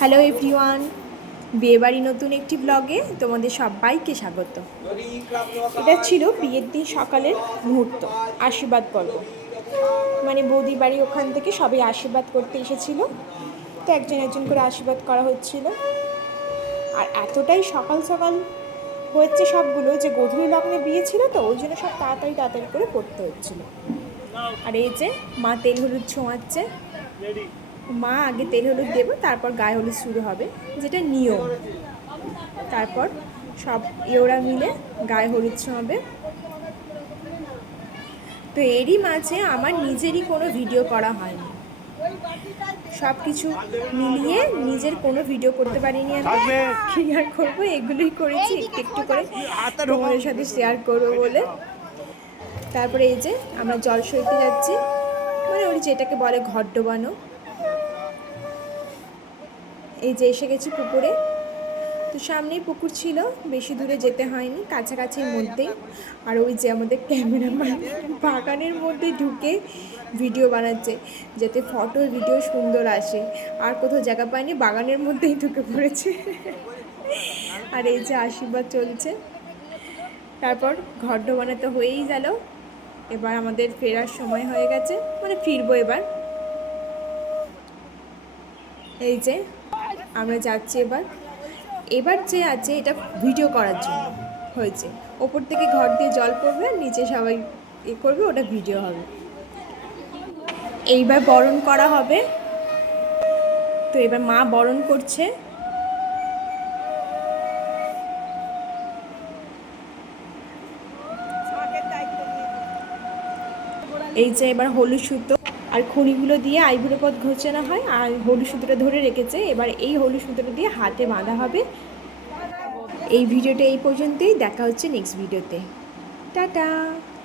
Hello everyone, বিয়েবাড়ি নতুন একটি ব্লগে তোমাদের সবাইকে স্বাগত। এটা ছিল বিয়ের দিন সকালের মুহূর্ত, আশীর্বাদ পর্ব। মানে বৌদি বাড়ি ওখান থেকে সবাই আশীর্বাদ করতে এসেছিল, তো একজন একজন করে আশীর্বাদ করা হচ্ছিল। আর এতটাই সকাল সকাল হচ্ছে সবগুলো যে গোধূলি লগ্নে বিয়ে ছিল, তো ওই জন্য সব তাড়াতাড়ি তাড়াতাড়ি করে করতে হচ্ছিল। আর এই যে মা তেল হলুদ ছোঁয়াচ্ছে। মা আগে তেল হলুদ দেবো, তারপর গায়ে হলুদ শুরু হবে, যেটা নিয়ম। তারপর সব ওরা মিলে গায়ে হলুদ ছোঁয়াবে। তো এরই মাঝে আমার নিজেরই কোনো ভিডিও করা হয়নি, সব কিছু মিলিয়ে নিজের কোনো ভিডিও করতে পারিনি। আমি কী আর করবো, এগুলোই করেছি একটু একটু করে তোমাদের সাথে শেয়ার করবো বলে। তারপরে এই যে আমরা জল সইতে যাচ্ছি, মানে ওই যেটাকে বলে ঘর ডোবানো। এই যে এসে গেছি পুকুরে। তো সামনেই পুকুর ছিল, বেশি দূরে যেতে হয়নি, কাছাকাছির মধ্যেই। আর ওই যে আমাদের ক্যামেরাম্যান বাগানের মধ্যে ঢুকে ভিডিও বানাচ্ছে, যাতে ফটো ভিডিও সুন্দর আসে। আর কোথাও জায়গা পায়নি, বাগানের মধ্যেই ঢুকে পড়েছে। আর এই যে আশীর্বাদ চলছে। তারপর ঘর বানাতে হয়েই গেল। এবার আমাদের ফেরার সময় হয়ে গেছে, মানে ফিরবো এবার। এই যে আমরা যাচ্ছি এবার। এবার যে আছে এটা ভিডিও করার জন্য হয়েছে, ওপর থেকে ঘর দিয়ে জল পড়বে, নিচে সবাই করবে, ওটা ভিডিও হবে। এইবার বরণ করা হবে। তো এবার মা বরণ করছে। এই যে এবার হলুদ সুতো আর খড়িগুলো দিয়ে আইবুড়ো পথ ঘোচানো হয়, আর হলুদ সুতোটা ধরে রেখেছে। এবার এই হলুদ সুতোটা দিয়ে হাতে বাঁধা হবে। এই ভিডিওটা এই পর্যন্তই, দেখা হচ্ছে নেক্সট ভিডিওতে। টাটা।